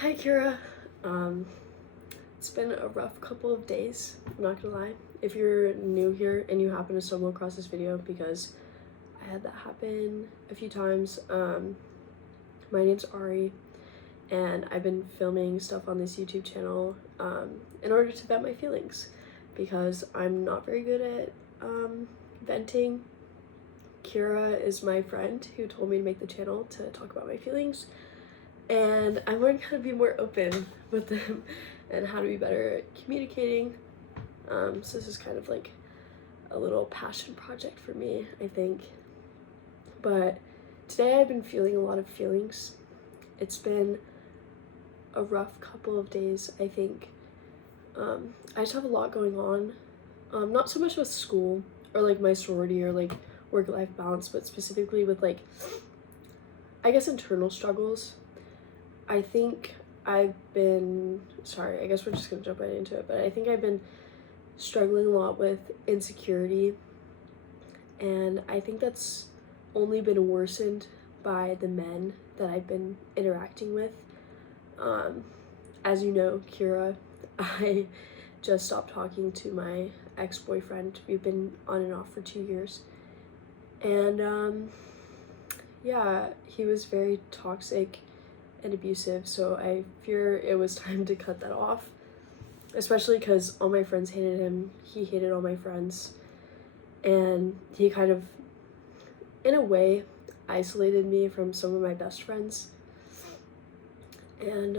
Hi, Kierra. Um, it's been a rough couple of days, I'm not gonna lie. If you're new here and you happen to stumble across this video, because I had that happen a few times, my name's Ari, and I've been filming stuff on this YouTube channel in order to vent my feelings, because I'm not very good at venting. Kierra is my friend who told me to make the channel to talk about my feelings, and I learned how to be more open with them and how to be better at communicating. So this is kind of like a little passion project for me, I think. But today I've been feeling a lot of feelings. It's been a rough couple of days, I think. I just have a lot going on. Not so much with school or like my sorority or like work-life balance, but specifically with like, I guess, internal struggles. I think I guess we're just gonna jump right into it, but I think I've been struggling a lot with insecurity, and I think that's only been worsened by the men that I've been interacting with. As you know, Kierra, I just stopped talking to my ex-boyfriend. We've been on and off for 2 years, and yeah, he was very toxic and abusive, so I fear it was time to cut that off, especially because all my friends hated him, he hated all my friends, and he kind of, in a way, isolated me from some of my best friends. And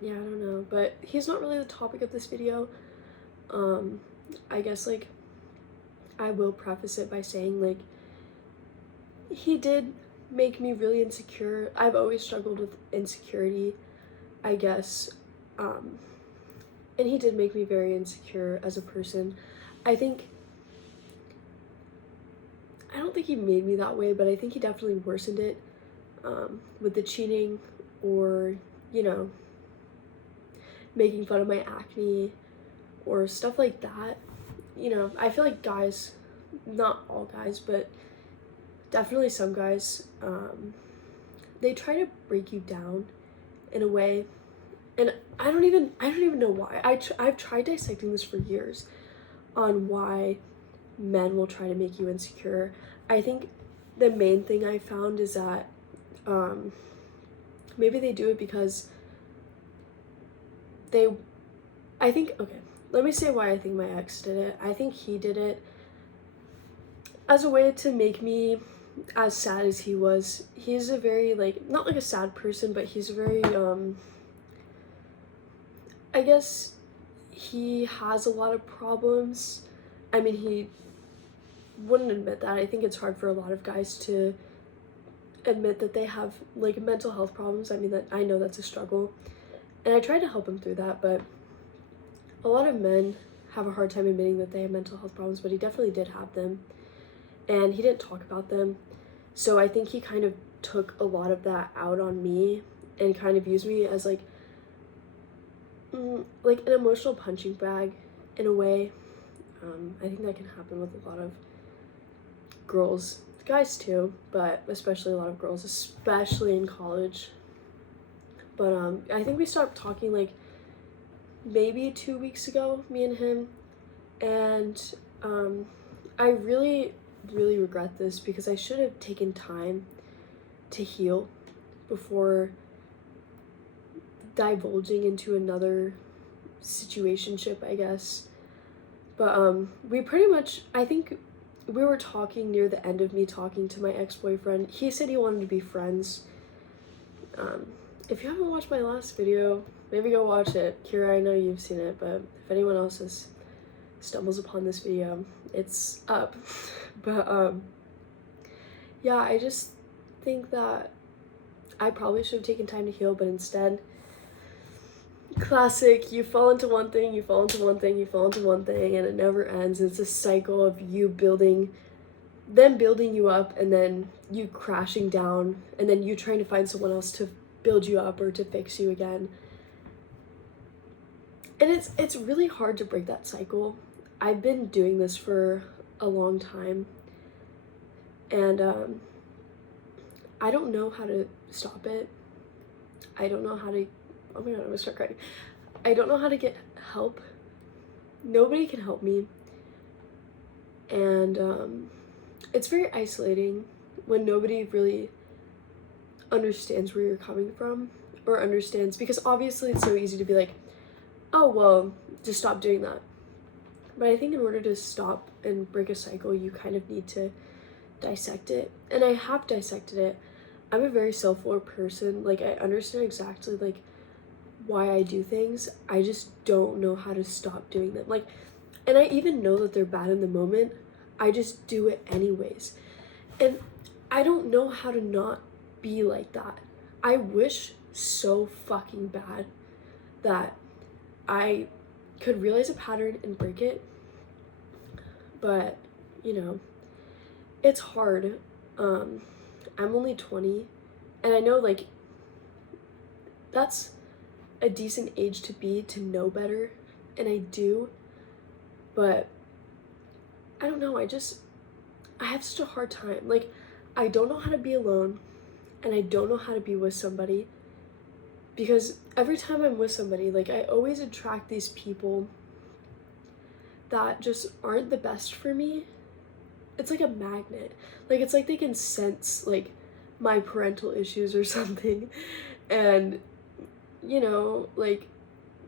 yeah, I don't know, but he's not really the topic of this video. I guess, like, I will preface it by saying, like, he did make me really insecure. I've always struggled with insecurity, I guess, and he did make me very insecure as a person. I don't think he made me that way, but I think he definitely worsened it, with the cheating, or, you know, making fun of my acne or stuff like that. You know, I feel like guys, not all guys, but definitely some guys, they try to break you down in a way, and I don't even know why. I've tried dissecting this for years on why men will try to make you insecure. I think the main thing I found is that maybe they do it because okay, let me say why I think my ex did it. I think he did it as a way to make me as sad as he was. He's a very, like, not like a sad person, but he's a very, I guess he has a lot of problems. I mean, he wouldn't admit that. I think it's hard for a lot of guys to admit that they have, like, mental health problems. I mean, that I know that's a struggle, and I tried to help him through that, but a lot of men have a hard time admitting that they have mental health problems, but he definitely did have them, and he didn't talk about them. So I think he kind of took a lot of that out on me and kind of used me as like an emotional punching bag in a way. I think that can happen with a lot of girls, guys too, but especially a lot of girls, especially in college. But I think we stopped talking like maybe 2 weeks ago, me and him, and I really regret this, because I should have taken time to heal before divulging into another situationship, I guess. But we pretty much, I think we were talking near the end of me talking to my ex-boyfriend. He said he wanted to be friends. If you haven't watched my last video, maybe go watch it. Kierra, I know you've seen it, but if anyone else stumbles upon this video, it's up. But yeah, I just think that I probably should have taken time to heal, but instead, classic, you fall into one thing, you fall into one thing, you fall into one thing, and it never ends. It's a cycle of you building you up, and then you crashing down, and then you trying to find someone else to build you up or to fix you again. And it's really hard to break that cycle. I've been doing this for a long time, and I don't know how to stop it. I don't know how to, oh my god, I'm gonna start crying. I don't know how to get help. Nobody can help me. And it's very isolating when nobody really understands where you're coming from or understands, because obviously it's so easy to be like, oh, well, just stop doing that. But I think in order to stop and break a cycle, you kind of need to dissect it. And I have dissected it. I'm a very self-aware person. Like, I understand exactly, like, why I do things. I just don't know how to stop doing them. Like, and I even know that they're bad in the moment. I just do it anyways. And I don't know how to not be like that. I wish so fucking bad that I could realize a pattern and break it. But, you know, it's hard. I'm only 20, and I know, like, that's a decent age to be to know better, and I do, but I don't know, I have such a hard time. Like, I don't know how to be alone, and I don't know how to be with somebody, because every time I'm with somebody, like, I always attract these people that just aren't the best for me. It's like a magnet. Like, it's like they can sense, like, my parental issues or something, and, you know, like,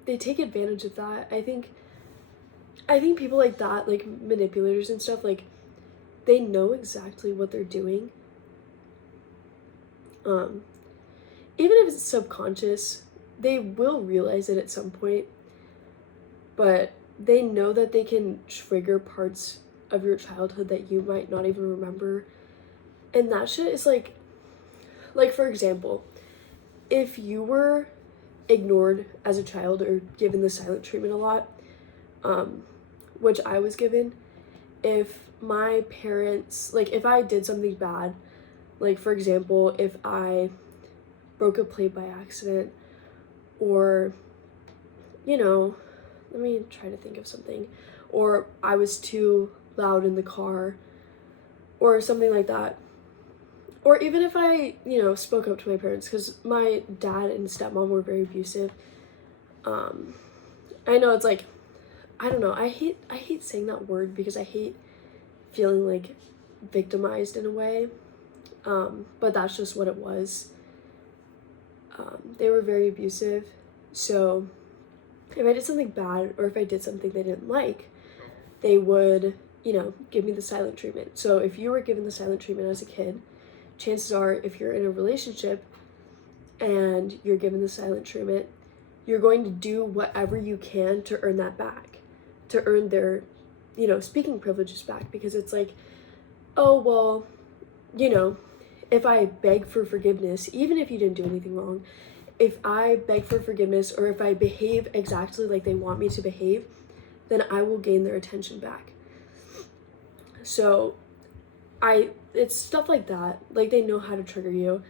they take advantage of that. I think people like that, like manipulators and stuff, like, they know exactly what they're doing. Even if it's subconscious, they will realize it at some point, but they know that they can trigger parts of your childhood that you might not even remember. And that shit is like for example, if you were ignored as a child or given the silent treatment a lot, which I was given, if my parents, like, if I did something bad, like, for example, if I broke a plate by accident, or, you know, let me try to think of something, or I was too loud in the car, or something like that, or even if I, you know, spoke up to my parents, because my dad and stepmom were very abusive. I know it's like, I don't know, I hate saying that word because I hate feeling like victimized in a way, but that's just what it was. They were very abusive, so if I did something bad or if I did something they didn't like, they would, you know, give me the silent treatment. So if you were given the silent treatment as a kid, chances are, if you're in a relationship and you're given the silent treatment, you're going to do whatever you can to earn that back, to earn their, you know, speaking privileges back, because it's like, oh, well, you know, if I beg for forgiveness, even if you didn't do anything wrong, if I beg for forgiveness or if I behave exactly like they want me to behave, then I will gain their attention back. So it's stuff like that. Like, they know how to trigger you,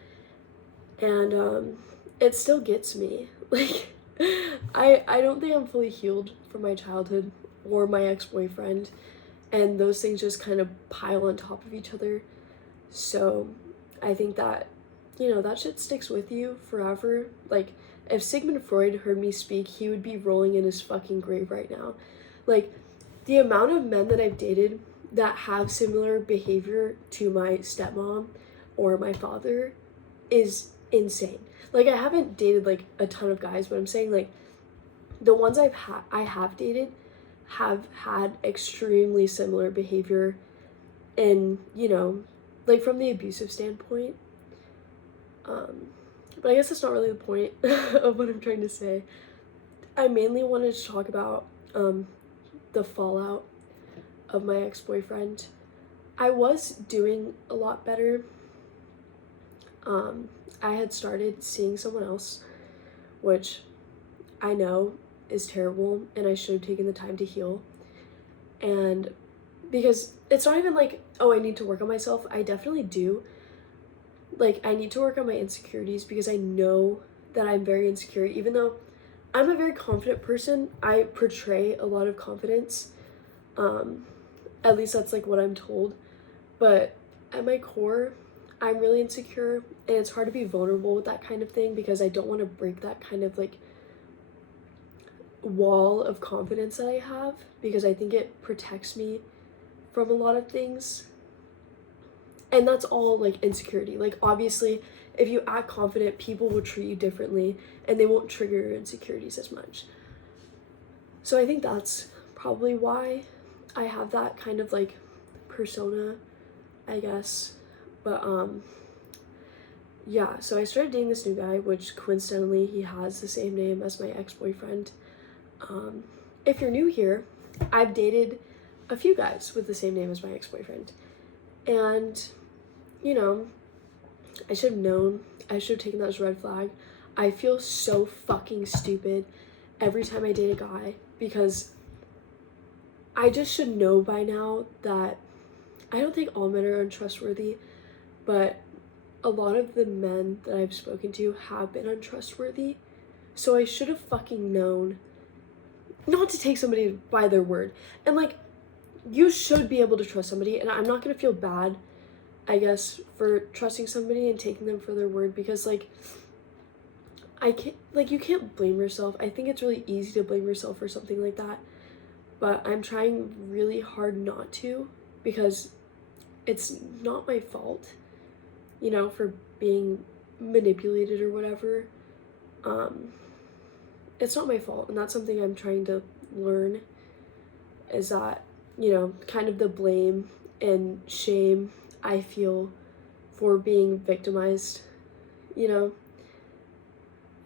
and it still gets me. Like, I don't think I'm fully healed from my childhood or my ex-boyfriend, and those things just kind of pile on top of each other. So I think that, you know, that shit sticks with you forever. Like, if Sigmund Freud heard me speak, he would be rolling in his fucking grave right now. Like, the amount of men that I've dated that have similar behavior to my stepmom or my father is insane. Like, I haven't dated, like, a ton of guys, but I'm saying, like, the ones I have dated have had extremely similar behavior, and, you know, like, from the abusive standpoint. But I guess that's not really the point of what I'm trying to say. I mainly wanted to talk about the fallout of my ex-boyfriend. I was doing a lot better. I had started seeing someone else, which I know is terrible, and I should have taken the time to heal. And because it's not even like, oh, I need to work on myself. I definitely do. Like, I need to work on my insecurities, because I know that I'm very insecure. Even though I'm a very confident person, I portray a lot of confidence. At least that's, like, what I'm told. But at my core, I'm really insecure, and it's hard to be vulnerable with that kind of thing because I don't want to break that kind of like wall of confidence that I have, because I think it protects me from a lot of things. And that's all like insecurity. Like obviously if you act confident, people will treat you differently and they won't trigger your insecurities as much. So I think that's probably why I have that kind of like persona, I guess. But yeah, so I started dating this new guy, which coincidentally he has the same name as my ex-boyfriend. If you're new here, I've dated a few guys with the same name as my ex-boyfriend. And, you know, I should have known. I should have taken that as a red flag. I feel so fucking stupid every time I date a guy because I just should know by now that I don't think all men are untrustworthy, but a lot of the men that I've spoken to have been untrustworthy. So I should have fucking known not to take somebody by their word. And like, you should be able to trust somebody, and I'm not gonna feel bad, I guess, for trusting somebody and taking them for their word, because like I can't, like, you can't blame yourself. I think it's really easy to blame yourself for something like that, but I'm trying really hard not to, because it's not my fault, you know, for being manipulated or whatever. It's not my fault, and that's something I'm trying to learn, is that, you know, kind of the blame and shame I feel for being victimized, you know.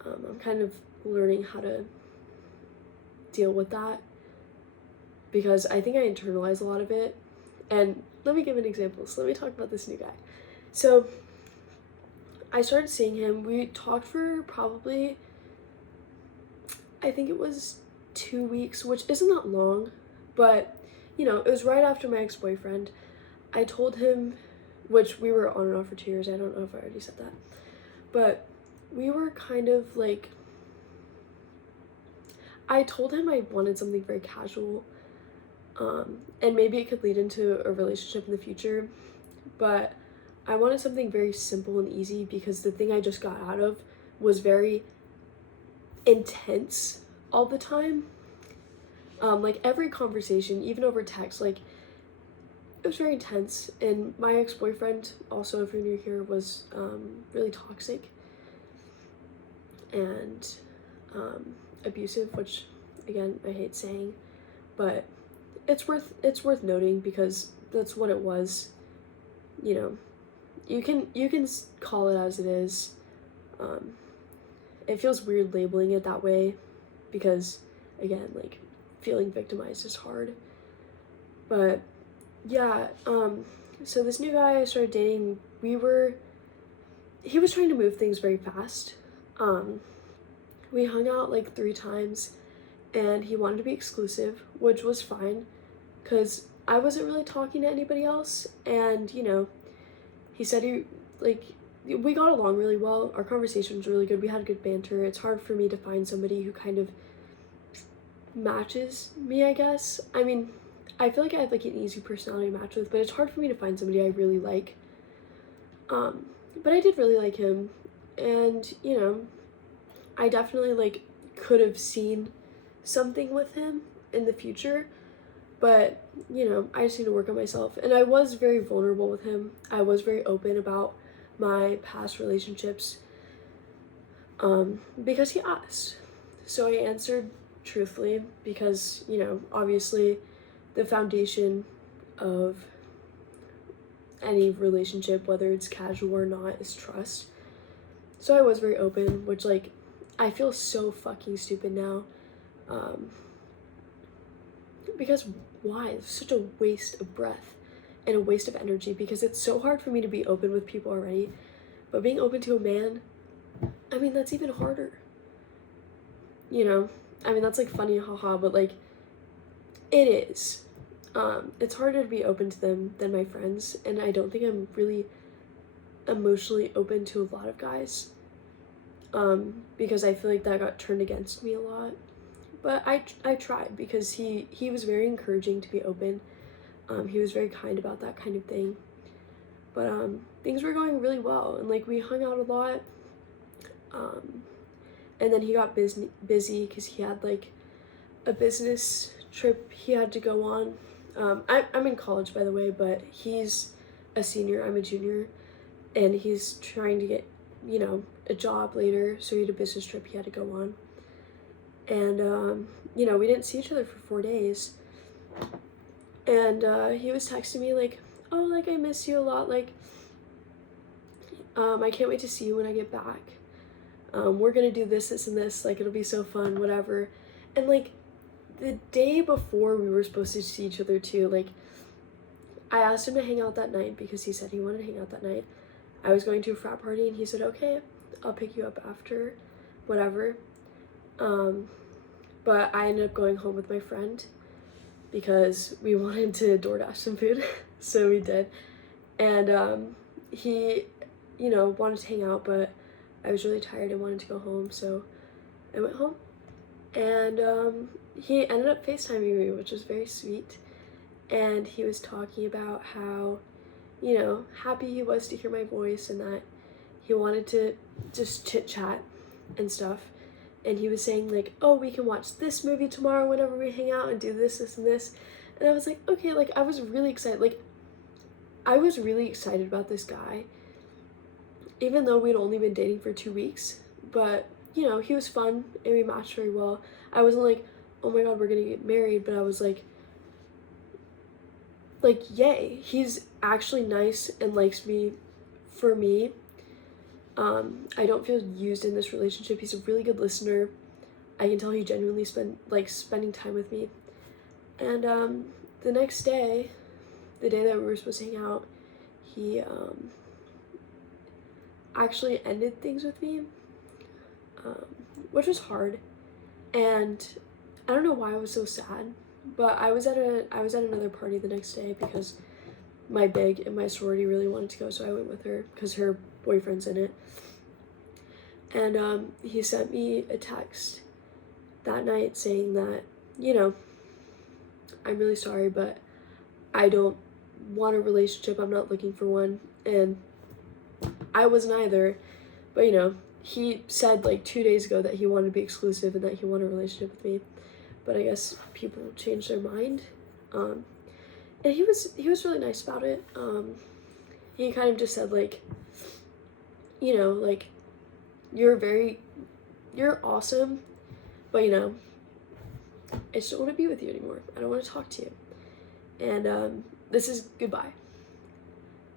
I'm kind of learning how to deal with that, because I think I internalize a lot of it. And let me give an example. So let me talk about this new guy. So I started seeing him. We talked for probably, I think it was 2 weeks, which isn't that long, but you know, it was right after my ex-boyfriend. I told him, which we were on and off for 2 years. I don't know if I already said that, but we were kind of like, I told him I wanted something very casual, and maybe it could lead into a relationship in the future, but I wanted something very simple and easy, because the thing I just got out of was very intense all the time. Like every conversation, even over text, like it was very intense. And my ex-boyfriend, also, if you're new here, was really toxic and abusive, which again I hate saying, but it's worth noting, because that's what it was. You know, you can call it as it is. It feels weird labeling it that way, because again, like, feeling victimized is hard. But yeah, so this new guy I started dating, he was trying to move things very fast. We hung out like 3 times, and he wanted to be exclusive, which was fine, because I wasn't really talking to anybody else. And you know, he said we got along really well. Our conversation was really good. We had good banter. It's hard for me to find somebody who kind of matches me, I guess. I mean, I feel like I have like an easy personality to match with, but it's hard for me to find somebody I really like. But I did really like him, and you know, I definitely like could have seen something with him in the future, but you know, I just need to work on myself. And I was very vulnerable with him. I was very open about my past relationships, because he asked. So I answered truthfully, because you know, obviously the foundation of any relationship, whether it's casual or not, is trust. So I was very open, which like I feel so fucking stupid now, because why? It's such a waste of breath and a waste of energy, because it's so hard for me to be open with people already, but being open to a man, I mean, that's even harder, you know. I mean, that's like funny, haha, but like it is. It's harder to be open to them than my friends, and I don't think I'm really emotionally open to a lot of guys, because I feel like that got turned against me a lot. But I tried, because he was very encouraging to be open. He was very kind about that kind of thing. But things were going really well, and like we hung out a lot. And then he got busy because he had like a business trip he had to go on. I'm in college, by the way, but he's a senior, I'm a junior, and he's trying to get, you know, a job later, so he had a business trip he had to go on. And you know, we didn't see each other for 4 days, and he was texting me like, oh, like, I miss you a lot, like, I can't wait to see you when I get back. We're gonna do this, this, and this, like, it'll be so fun, whatever. And like, the day before we were supposed to see each other too, like, I asked him to hang out that night because he said he wanted to hang out that night. I was going to a frat party and he said, okay, I'll pick you up after, whatever. But I ended up going home with my friend because we wanted to DoorDash some food. So we did. And he, you know, wanted to hang out, but I was really tired and wanted to go home, so I went home. And he ended up FaceTiming me, which was very sweet. And he was talking about how, you know, happy he was to hear my voice and that he wanted to just chit chat and stuff. And he was saying like, oh, we can watch this movie tomorrow whenever we hang out and do this, this, and this. And I was like, okay, like, I was really excited. Like, I was really excited about this guy, even though we'd only been dating for 2 weeks. But, you know, he was fun and we matched very well. I wasn't like, oh my god, we're gonna get married, but I was like, yay, he's actually nice and likes me for me. I don't feel used in this relationship. He's a really good listener. I can tell he genuinely spending time with me. And the next day, the day that we were supposed to hang out, he actually ended things with me, which was hard. And I don't know why I was so sad, but I was at another party the next day because my big and my sorority really wanted to go, so I went with her because her boyfriend's in it. And he sent me a text that night saying that, you know, I'm really sorry, but I don't want a relationship. I'm not looking for one. And I wasn't either. But, you know, he said like 2 days ago that he wanted to be exclusive and that he wanted a relationship with me. But I guess people change their mind. And he was really nice about it. He kind of just said like, you know, like, you're awesome, but, you know, I just don't want to be with you anymore. I don't want to talk to you. And this is goodbye.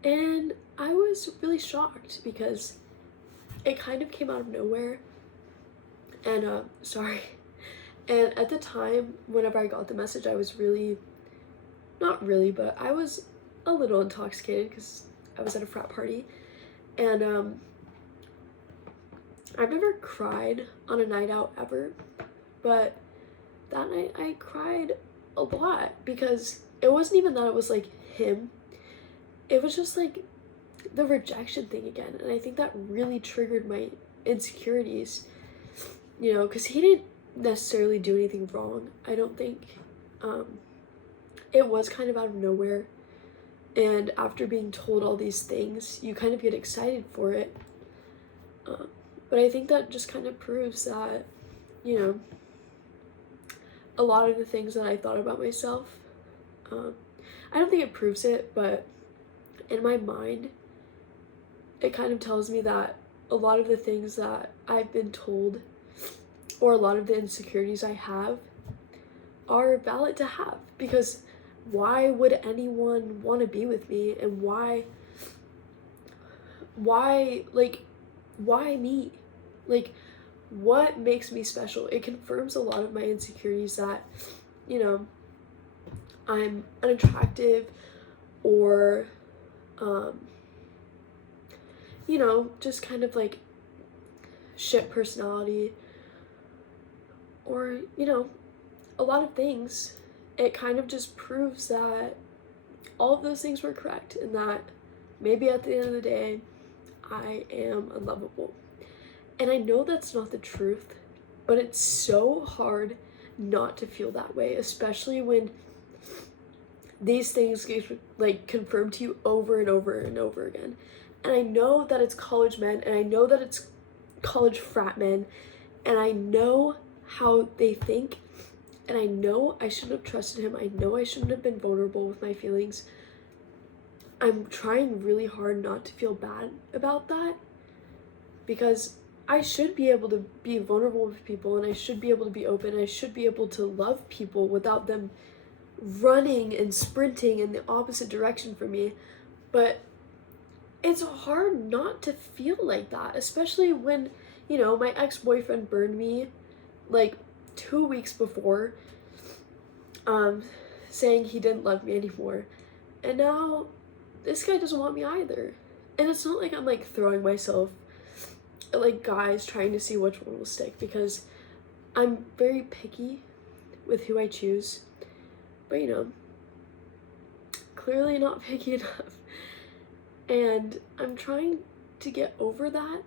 And I was really shocked because it kind of came out of nowhere. And sorry. And at the time, whenever I got the message, I was really, not really, but I was a little intoxicated because I was at a frat party. And I've never cried on a night out ever, but that night I cried a lot because it wasn't even that it was like him. It was just like the rejection thing again. And I think that really triggered my insecurities, you know, because he didn't necessarily do anything wrong, I don't think. It was kind of out of nowhere. And after being told all these things, you kind of get excited for it. But I think that just kind of proves that, you know, a lot of the things that I thought about myself, I don't think it proves it, but in my mind, it kind of tells me that a lot of the things that I've been told, or a lot of the insecurities I have, are valid to have. Because why would anyone want to be with me? And why me? Like, what makes me special? It confirms a lot of my insecurities that, you know, I'm unattractive, or you know, just kind of like shit personality, or, you know, a lot of things. It kind of just proves that all of those things were correct, and that maybe at the end of the day, I am unlovable. And I know that's not the truth, but it's so hard not to feel that way, especially when these things get like confirmed to you over and over and over again. And I know that it's college men, and I know that it's college frat men, and I know how they think, and I know I shouldn't have trusted him. I know I shouldn't have been vulnerable with my feelings. I'm trying really hard not to feel bad about that, because I should be able to be vulnerable with people, and I should be able to be open. I should be able to love people without them running and sprinting in the opposite direction from me. But it's hard not to feel like that, especially when, you know, my ex-boyfriend burned me like 2 weeks before, saying he didn't love me anymore. And now this guy doesn't want me either. And it's not like I'm like throwing myself at like guys trying to see which one will stick, because I'm very picky with who I choose. But you know, clearly not picky enough. And I'm trying to get over that,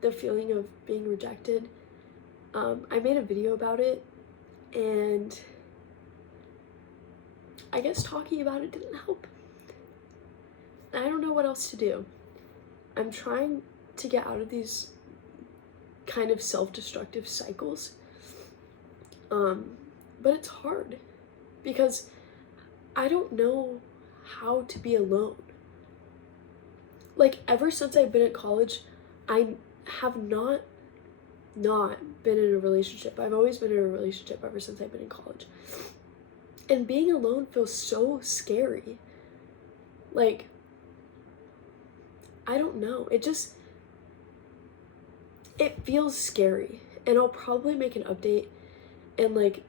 the feeling of being rejected. I made a video about it, and I guess talking about it didn't help. I don't know what else to do. I'm trying to get out of these kind of self-destructive cycles. But it's hard, because I don't know how to be alone. Like, ever since I've been at college, I have not been in a relationship. I've always been in a relationship ever since I've been in college. And being alone feels so scary. Like, I don't know. It feels scary. And I'll probably make an update in like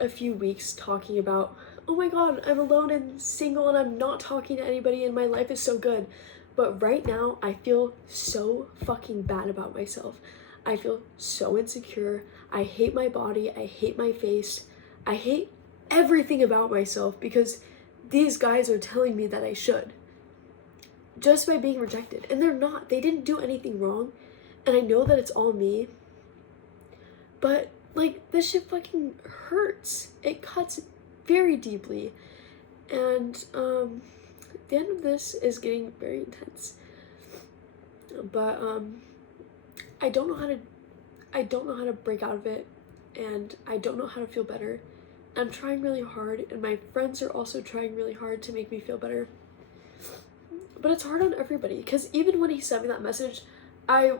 a few weeks talking about, oh my god, I'm alone and single and I'm not talking to anybody and my life is so good. But right now, I feel so fucking bad about myself. I feel so insecure. I hate my body. I hate my face. I hate everything about myself, because these guys are telling me that I should, just by being rejected. And they're not. They didn't do anything wrong. And I know that it's all me. But, like, this shit fucking hurts. It cuts very deeply. And, the end of this is getting very intense. But, I don't know how to break out of it, and I don't know how to feel better. I'm trying really hard, and my friends are also trying really hard to make me feel better. But it's hard on everybody, because even when he sent me that message, I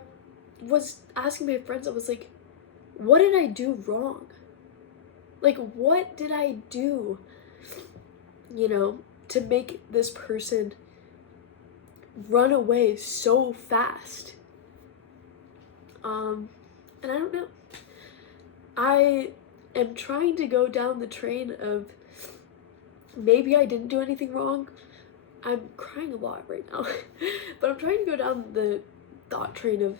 was asking my friends, I was like, what did I do wrong? Like, what did I do, you know, to make this person run away so fast? And I don't know. I am trying to go down the train of, maybe I didn't do anything wrong. I'm crying a lot right now. But I'm trying to go down the thought train of,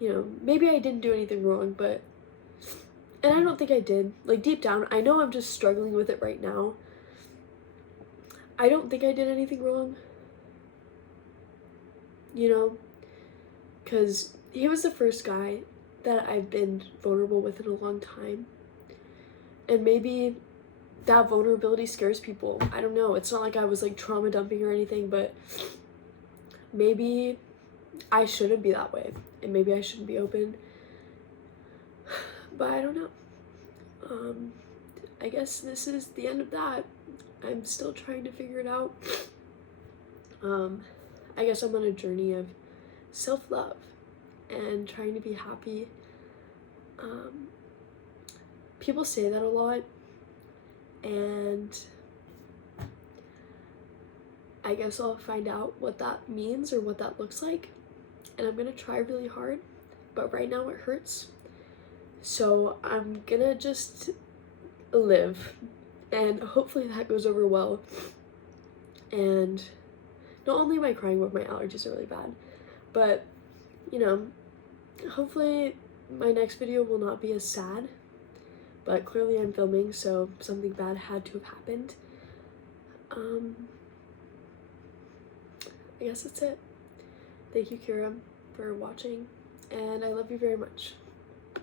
you know, maybe I didn't do anything wrong, but, and I don't think I did. Like, deep down, I know I'm just struggling with it right now. I don't think I did anything wrong. You know? Because he was the first guy that I've been vulnerable with in a long time. And maybe that vulnerability scares people. I don't know. It's not like I was like trauma dumping or anything, but maybe I shouldn't be that way. And maybe I shouldn't be open. But I don't know. I guess this is the end of that. I'm still trying to figure it out. I guess I'm on a journey of self-love and trying to be happy. People say that a lot, and I guess I'll find out what that means or what that looks like, and I'm gonna try really hard, but right now it hurts. So I'm gonna just live, and hopefully that goes over well. And not only am I crying, but my allergies are really bad, but you know, hopefully my next video will not be as sad. But clearly I'm filming, so something bad had to have happened. I guess that's it. Thank you, Kierra, for watching, and I love you very much.